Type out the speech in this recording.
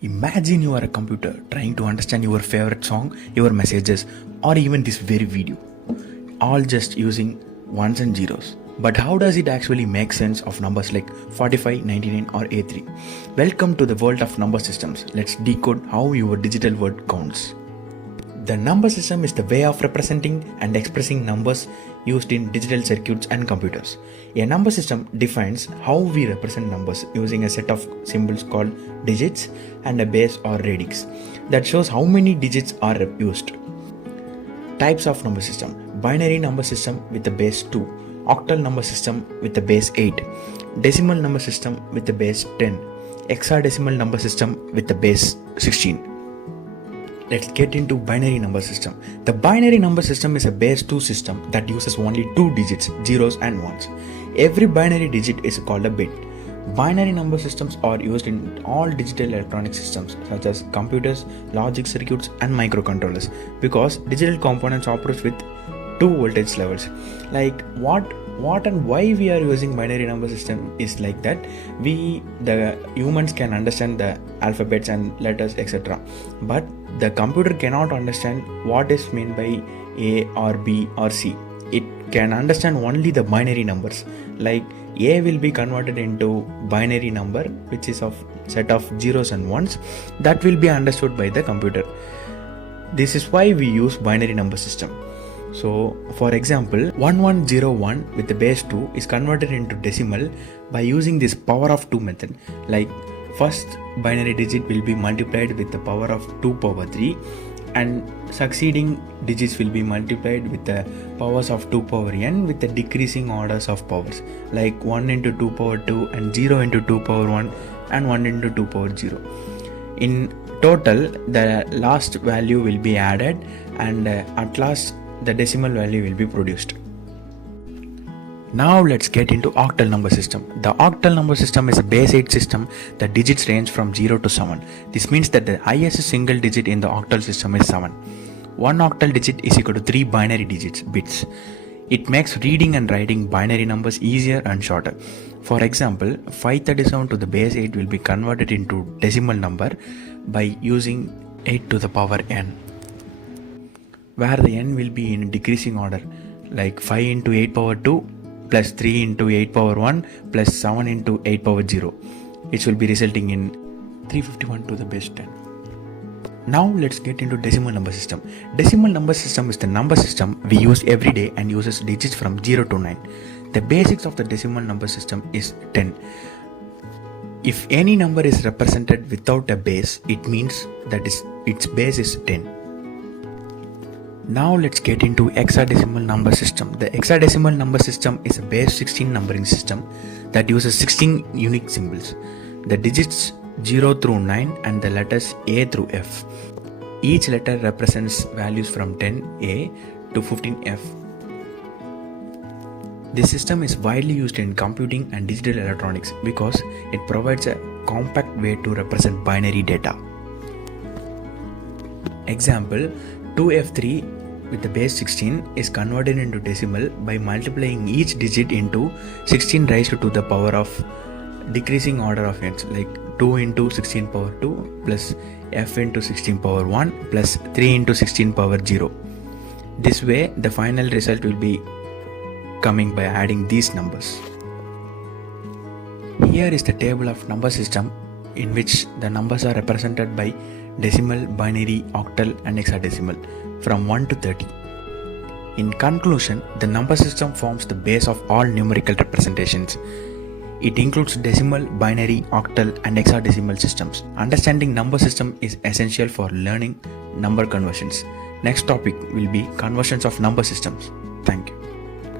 Imagine you are a computer trying to understand your favorite song, your messages, or even this very video, all just using ones and zeros. But how does it actually make sense of numbers like 45, 99, or A3? Welcome to the world of number systems. Let's decode how your digital world counts. The number system is the way of representing and expressing numbers used in digital circuits and computers. A number system defines how we represent numbers using a set of symbols called digits and a base or radix that shows how many digits are used. Types of number system: binary number system with the base 2, octal number system with the base 8, decimal number system with the base 10, hexadecimal number system with the base 16. Let's get into binary number system. The binary number system is a base 2 system that uses only 2 digits, zeros and ones. Every binary digit is called a bit. Binary number systems are used in all digital electronic systems such as computers, logic circuits and microcontrollers because digital components operate with 2 voltage levels. Like what and why we are using binary number system is like that the humans can understand the alphabets and letters etc, but the computer cannot understand what is meant by A or B or C. It can understand only the binary numbers. Like A will be converted into binary number which is of set of zeros and ones that will be understood by the computer. This is why we use binary number system. So for example, 1101 with the base 2 is converted into decimal by using this power of 2 method. Like first binary digit will be multiplied with the power of 2 power 3 and succeeding digits will be multiplied with the powers of 2 power n with the decreasing orders of powers, like 1 into 2 power 2 and 0 into 2 power 1 and 1 into 2 power 0. In total, the last value will be added and at last the decimal value will be produced. Now let's get into octal number system. The octal number system is a base 8 system. The digits range from 0 to 7. This means that the highest single digit in the octal system is 7. One octal digit is equal to 3 binary digits, bits. It makes reading and writing binary numbers easier and shorter. For example, 537 to the base 8 will be converted into decimal number by using 8 to the power n, where the n will be in decreasing order, like 5 into 8 power 2 plus 3 into 8 power 1 plus 7 into 8 power 0, which will be resulting in 351 to the base 10. Now let's get into decimal number system. Decimal number system is the number system we use every day and uses digits from 0 to 9. The basics of the decimal number system is 10. If any number is represented without a base, it means that its base is 10. Now let's get into hexadecimal number system. The hexadecimal number system is a base 16 numbering system that uses 16 unique symbols, the digits 0 through 9 and the letters A through F. Each letter represents values from 10A to 15F. This system is widely used in computing and digital electronics because it provides a compact way to represent binary data. Example, 2F3 with the base 16 is converted into decimal by multiplying each digit into 16 raised to the power of decreasing order of n's, like 2 into 16 power 2 plus f into 16 power 1 plus 3 into 16 power 0. This way the final result will be coming by adding these numbers. Here is the table of number system in which the numbers are represented by decimal, binary, octal and hexadecimal from 1 to 30. In conclusion, the number system forms the base of all numerical representations. It includes decimal, binary, octal and hexadecimal systems. Understanding number system is essential for learning number conversions. Next topic will be conversions of number systems. Thank you.